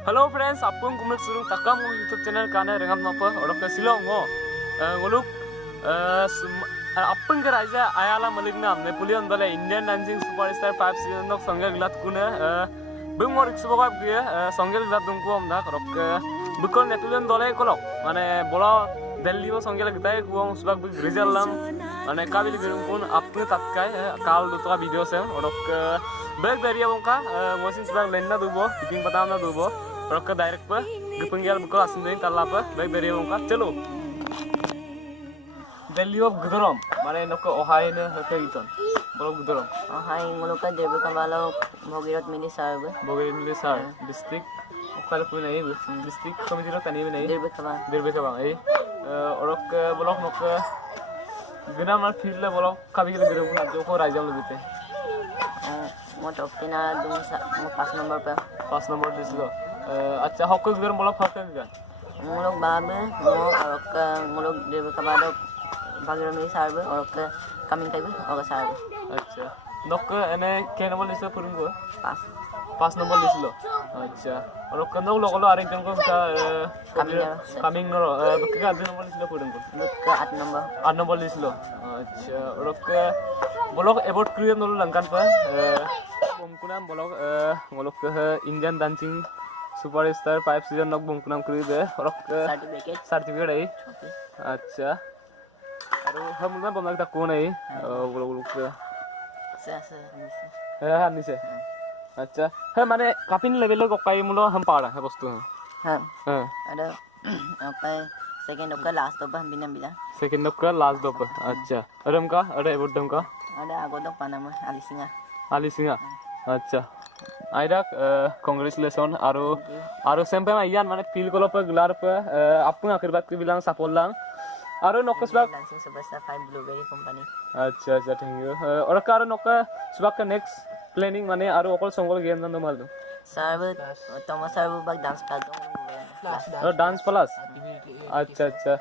Hello friends, apung kumuk surung takam nguluk YouTube channel kana rengam napa orang ke Silong nguluk apung ke raja ayala malik nam Napoleon dale Indian dancing superstar 5 season nok songgel gilat kuna bung mor iksuboga gue songgel gilat dungku amda orang ke bukol Napoleon dale kolok mane bola Delhi wo songgel gitai kuang subak buk result lam mane kabil gerung pun apung tatkai kal dutra video se orang ke baik dari abongka mosin subak lenda dubo bikin patam na dubo orang ke direct pe gepenggal bukol asin ding tala pe baik dari abongka celo Delhi of Gujarat, mana nak Ohio ne hake iton, bolok Gujarat. Ohio nguluk kan derby kembalo Bogirot mini sarbe. Bogirot mini sar, district, okal pun naik bu, district kami tidak tani bu naik. Derby kembang, orang ke bolok nak guna mal field le bolok kami kita gerak pun joko raja le bete. Mau top tina dung mau pas nomor pe. Pas nomor di situ. Acha hoki gerak bolok hoki gerak. Nguluk babe, mau orang ke nguluk derby kembalo Bogirot mini sarbe, orang ke coming time orang sarbe. अच्छा नोक एने के number list पुरुं को Pas. पांच number list लो अच्छा और कनो लोगों आरे जन को का कमिंग नो बक्का दिन नंबर लिस्ट पुरुं को Ke 8 नंबर लिस्ट लो अच्छा और के ब्लॉग अबाउट क्रिएट नो लंकान पर बुमकुनाम ब्लॉग ब्लॉग के इंडियन डांसिंग सुपरस्टार 5 सीजन नोक बुमकुनाम क्रिएट और सर्टिफिकेट है अच्छा और हम ना बना तक कौन है ब्लॉग के हाँ निसे अच्छा है माने कापिन लेवल को कई मुलो हम पाड़ा है वस्तु हाँ ada apa second oka last oka binam bila second का लास्ट दो अच्छा अरम का अरे बुड्ढम का ada agodok panama alisinga आली सिंह अच्छा आइराक कांग्रेचुलेशन आरो सेम्पे मा यान माने फील कोलो पे ग्लार पे आपन आशीर्वाद के बिलांग सपोर्ट लांग आरो नोकस बाक dancing superstar 5 blueberry company अच्छा अच्छा थैंक यू और कारो नोका सुबक का नेक्स्ट प्लानिंग माने आरो अकल संगल गेम नंदो मालदो sarbe tomo sarbe bak dance paldo और डांस प्लस अच्छा अच्छा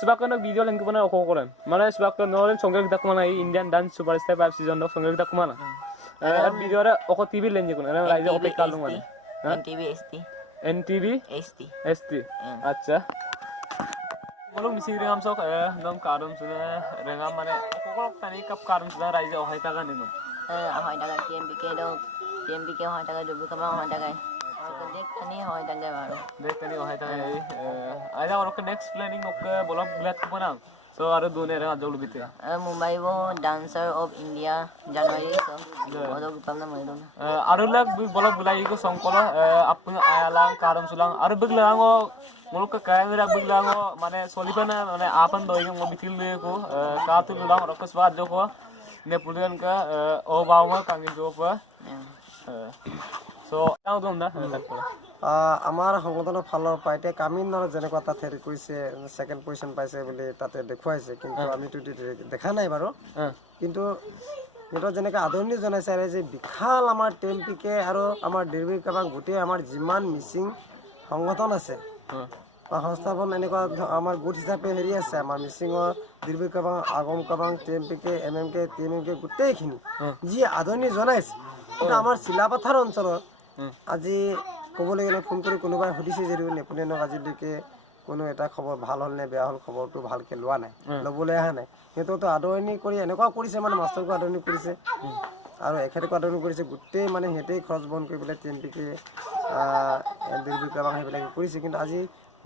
सुबक का वीडियो लिंक बना रखो करें माने सुबक का नोरेन संगल तक माने इंडियन डांस सुपरस्टार 5 सीजन नो संगल तक माने वीडियो रे ओको टीवी लेंजे कोन राइज ओपे कालू माने NTV ST अच्छा बोलो मिसिंग रेंगाम सक नम कारम सुने रेंगाम माने ओको तनी कप कारम सुने राइज ओहाय तागा निनो ahoy daga TMBK ahoy daga dubu kama ahoy daga देख तनी ahoy daga बारो देख तनी ओहाय तागा आइदा और नेक्स्ट प्लानिंग ओके बोलो ब्लैक को बना सो आरो दोने रे आजोल बिते मुंबई वो डांसर ऑफ इंडिया जनवरी सो ओदो गुपमना मइदो आरो लग बोलो बुलाई को संकोलो अपन आयालां कारम सुलां आरो बगलांगो मुलुक का कायरा बगलांगो माने सोलिपना माने आपन दोइगो मो बिथिल ले को कातु लुलां रकस बाद जो को नेपोलियन का ओ बावमा कांगी जो पर सो आउ दम ना আমাৰ সংগঠনৰ ফালৰ পৰা এতিয়া কামিনৰ যেনেকুৱা তাত হেৰি কৰিছে সেকেন্ড পজিশন পাইছে বুলি তাতে দেখুৱাইছে কিন্তু আমিতো দেখা নাই বাৰু কিন্তু এটা যেনেকৈ আদৰণি জনাইছে আৰু যে বিশাল আমাৰ টেম্পিকে আৰু আমাৰ ডিৰবি কাবাং গোটেই আমাৰ যিমান মিচিং সংগঠন আছে বা সংস্থাপন এনেকুৱা আমাৰ গোট হিচাপে হেৰি আছে আমাৰ মিচিঙৰ ডিৰবি কাবাং আগম কাবাং টেম্পিকে MMK TMMK গোটেইখিনি যি আদৰণি জনাইছে কিন্তু আমাৰ চিলাপথাৰ অঞ্চলৰ আজি ক'বলৈ গ'লে ফোন কৰি কোনোবাই সুধিছে যদিও নেপোলিয়নক আজিলৈকে কোনো এটা খবৰ ভাল হ'ল নে বেয়া হ'ল খবৰটো ভালকৈ লোৱা নাই ল'বলৈ অহা নাই সিহঁতকতো আদৰণি কৰি এনেকুৱা কৰিছে মানে মাষ্টৰকো আদৰণি কৰিছে আৰু এখেতকো আদৰণি কৰিছে গোটেই মানে সিহঁতেই খৰচ বহন কৰি পেলাই TMPK ডিৰবি কাবাং সেইবিলাকে কৰিছে কিন্তু আজি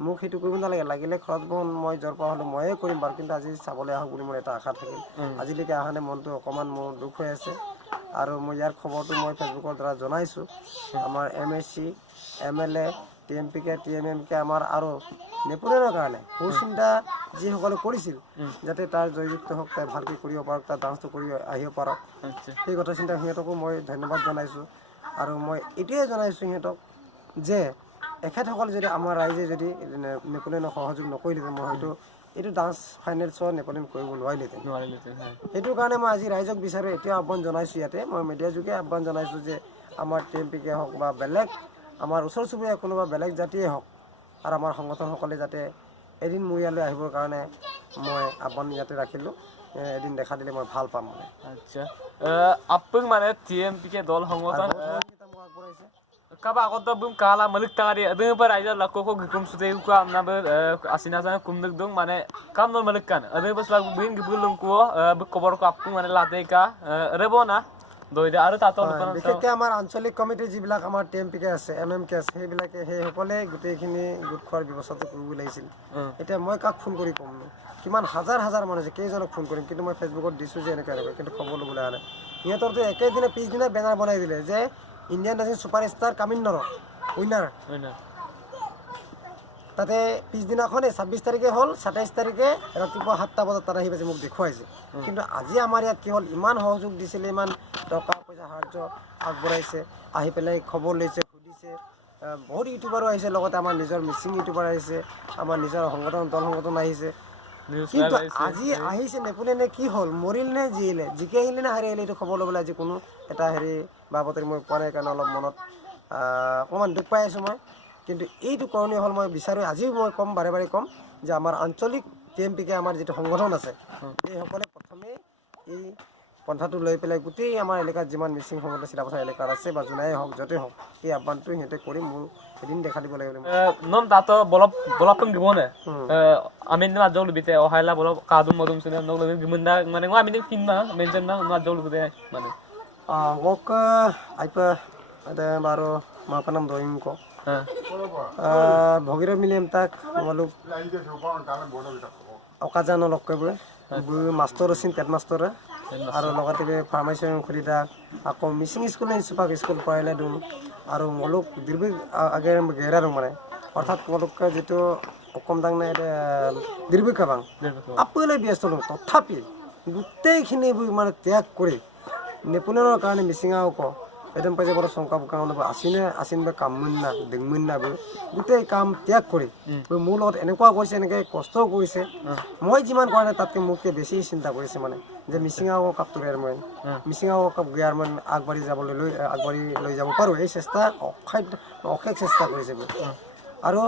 মোক সেইটো কৰিব নালাগে লাগিলে খৰচ বহন মই জ্বৰ পৰা হ'লেও ময়ে কৰিম বাৰু কিন্তু আজি চাবলৈ আহক বুলি মোৰ এটা আশা থাকিল আজিলৈকে অহা নাই মনটো অকণমান মোৰ দুখ হৈ আছে আৰু মই ইয়াৰ খবৰটো মই ফেচবুকৰ দ্বাৰা জনাইছোঁ আমাৰ MSC MLA TMPK TMMK আমাৰ আৰু নেপোলিয়নৰ কাৰণে সুচিন্তা যিসকলে কৰিছিল যাতে তাৰ জয়যুক্ত হওক তাই ভালকৈ কৰিব পাৰক তাৰ ডান্সটো কৰি আহিব পাৰক সেই কথা চিন্তা সিহঁতকো মই ধন্যবাদ জনাইছোঁ আৰু মই এইটোৱে জনাইছোঁ সিহঁতক যে এখেতসকল যদি আমাৰ ৰাইজে যদি নেপোলিয়নক সহযোগ নকৰিলেহেঁতেন মই হয়তো এইটো ডান্স ফাইনেল শ্ব' নেপোলিয়ন কৰিব নোৱাৰিলেহেঁতেন সেইটো কাৰণে মই আজি ৰাইজক বিচাৰোঁ এতিয়া আহ্বান জনাইছোঁ ইয়াতে মই মিডিয়া যোগে আহ্বান জনাইছোঁ যে আমাৰ TMPK হওক বা বেলেগ আমাৰ ওচৰ চুবুৰীয়া কোনোবা বেলেগ জাতিয়ে হওক আৰু আমাৰ সংগঠনসকলে যাতে এদিন মোৰ ইয়ালৈ আহিবৰ কাৰণে মই আহ্বান ইয়াতে ৰাখিলোঁ এদিন দেখা দিলে মই ভাল পাম মানে আচ্ছা আপং মানে TMPK দল সংগঠন মোক আগবঢ়াইছে Kaba ako to bum kala malik tangari adeng par aja lakko ko gikum sute ko amna be asina sana kumduk dong mane kam non malik kan adeng pas lag bin gibulung ko be kobar ko appu mane late ka rebo na doide aru tato lukan বিশেষকৈ আমাৰ আঞ্চলিক committee যিবিলাক আমাৰ টিএমপিকে আছে এমএমকে আছে সেইবিলাকে সেইসকলে গোটেইখিনি গোট খোৱাৰ ব্যৱস্থাটো কৰিব লাগিছিল এতিয়া মই কাক ফোন কৰি ক'ম কিমান হাজাৰ হাজাৰ মানুহ আছে কেইজনক ফোন কৰিম কিন্তু মই ফেচবুকত দিছোঁ যে এনেকৈ এনেকৈ কিন্তু খবৰ ল'বলৈ অহা নাই সিহঁতৰতো একেদিনে পিছদিনা বেনাৰ বনাই দিলে যে ইণ্ডিয়ান ডান্সিং ছুপাৰষ্টাৰ কামিন্নৰ উইনাৰ তাতে পিছদিনাখনেই 26 তাৰিখে হ'ল 27 তাৰিখে ৰাতিপুৱা 7টা বজাত তাত আহি পাইছে মোক দেখুৱাইছে কিন্তু আজি আমাৰ ইয়াত কি হ'ল ইমান সহযোগ দিছিলে ইমান টকা পইচা সাহায্য আগবঢ়াইছে আহি পেলাই খবৰ লৈছে সুধিছে বহুত ইউটিউবাৰো আহিছে লগতে আমাৰ নিজৰ মিচিং ইউটিউবাৰ আহিছে আমাৰ নিজৰ সংগঠন দল সংগঠন আহিছে কিন্তু আজি আহিছে নেপুনে নে কি হ'ল মৰিল নে জিলে জিকে আহিলে নে হাৰি আহিলে এইটো খবৰ ল'বলৈ আজি কোনো এটা হেৰি বাবতৰি মই পোৱা নাই কাৰণে অলপ মনত অকণমান দুখ পাই আছোঁ মই কিন্তু এইটো কৰণীয় হ'ল মই বিচাৰোঁ আজিও মই ক'ম বাৰে বাৰে ক'ম যে আমাৰ আঞ্চলিক টিএমপিকে আমাৰ যিটো সংগঠন আছে এইসকলে প্ৰথমে এই পন্থাটো লৈ পেলাই গোটেই আমাৰ এলেকাত যিমান মিচিং সংগঠন চিলাপথাৰ এলেকাত আছে বা যোনাই হওক য'তেই হওক এই আহ্বানটো সিহঁতে কৰি মোৰ এদিন দেখা দিব লাগিব nom tato bolop bolop gimone amin na jol bite o haila bolop kadum modum sine no lebih gimana mane ngo amin fin na mention na jol bite mane মোক আইপা ada baru makanam doing ko Bhagirath মিলিম তাক তোমালোক অকাজানো লগ কৰিব master আছিল পেট master আৰু লগতে pharmacy খুলি তাক আকৌ মিচিং স্কুল চুপাক স্কুল পঢ়াইলে দিওঁ আৰু মলুক দীৰ্ঘ আগে গেৰা মানে অৰ্থাৎ মলুক যিটো অকম দাং নাই দীৰ্ঘ কাবাং আপলৈ ব্যস্ত লওঁ তথাপি গোটেইখিনি মানে ত্যাগ কৰি নেপোলিয়নৰ কাৰণে মিচিঙাও ক একদম পাইছে বড় শংকা বোকা আছিন বা কামমুন না ডিংমুন না গোটেই কাম ত্যাগ কৰি মোৰ লগত এনেকুৱা কৰিছে এনেকৈ কষ্টও কৰিছে মই যিমান কৰা নাই তাতকৈ মোতকৈ বেছি চিন্তা কৰিছে মানে যে মিচিঙাও কাপ তৈয়াৰ মই মিচিঙাও কাপ গিয়াৰ মই আগবাঢ়ি লৈ যাব পাৰোঁ এই চেষ্টা অশেষ চেষ্টা কৰিছে আৰু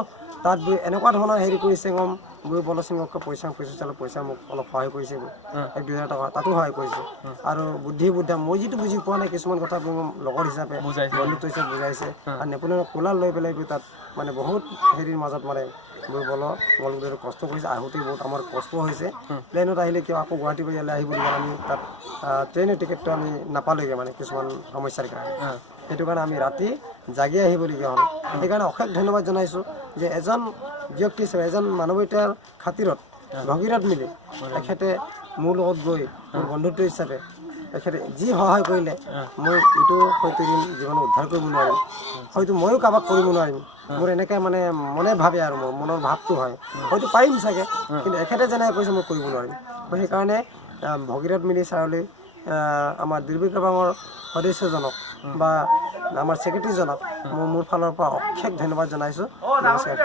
তাত এনেকুৱা ধৰণৰ হেৰি কৰিছে গম গৈ বলসিংহক পইচা চালোঁ পইচা মোক অলপ সহায় কৰিছে 1-2,000 টকা তাতো সহায় কৰিছে আৰু বুদ্ধা মই যিটো বুজি পোৱা নাই কিছুমান কথা লগৰ হিচাপে বন্ধুত্ব হিচাপে বুজাইছে আৰু নেপোলিয়নক কোলাৰ লৈ পেলাই তাত মানে বহুত হেৰিৰ মাজত মানে গৈ মলগুৰি কষ্ট কৰিছে আহোঁতে বহুত আমাৰ কষ্ট হৈছে প্লেনত আহিলে কিয় আকৌ গুৱাহাটী ইয়ালৈ আহিবলগীয়া আমি তাত ট্ৰেইনৰ টিকেটটো আমি নাপালোঁগৈ মানে কিছুমান সমস্যাৰ কাৰণে সেইটো কাৰণে আমি ৰাতি জাগি আহিবলগীয়া হ'ল সেইকাৰণে অশেষ ধন্যবাদ জনাইছোঁ যে এজন ব্যক্তি হিচাপে এজন মানৱীয়তাৰ খাতিৰত ভগীৰথ মিলি তেখেতে মোৰ লগত গৈ মোৰ বন্ধুত্ব হিচাপে তেখেতে যি সহায় কৰিলে মই এইটো হয়তো জীৱনত উদ্ধাৰ কৰিব নোৱাৰিম হয়তো ময়ো কাৰোবাক কৰিব নোৱাৰিম মোৰ এনেকৈ মানে মনে ভাবে আৰু মোৰ মনৰ ভাৱটো হয় হয়তো পাৰিম চাগে কিন্তু এখেতে যেনেকৈ কৈছে মই কৰিব নোৱাৰিম মই সেইকাৰণে ভগীৰথ মিলি ছাৰলৈ আমাৰ দীৰ্ঘকাবাঙৰ সদস্যজনক বা আমাৰ ছেক্ৰেটাৰীজনক মোৰ ফালৰ পৰা অশেষ ধন্যবাদ জনাইছোঁ নমস্কাৰ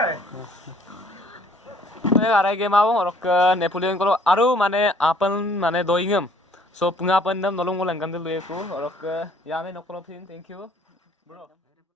arai game mau orok Napoleon kalau aru mane apan mane doingem so pengapan nam nolong ulang kan dulu aku orok ya me nokolopin thank you bro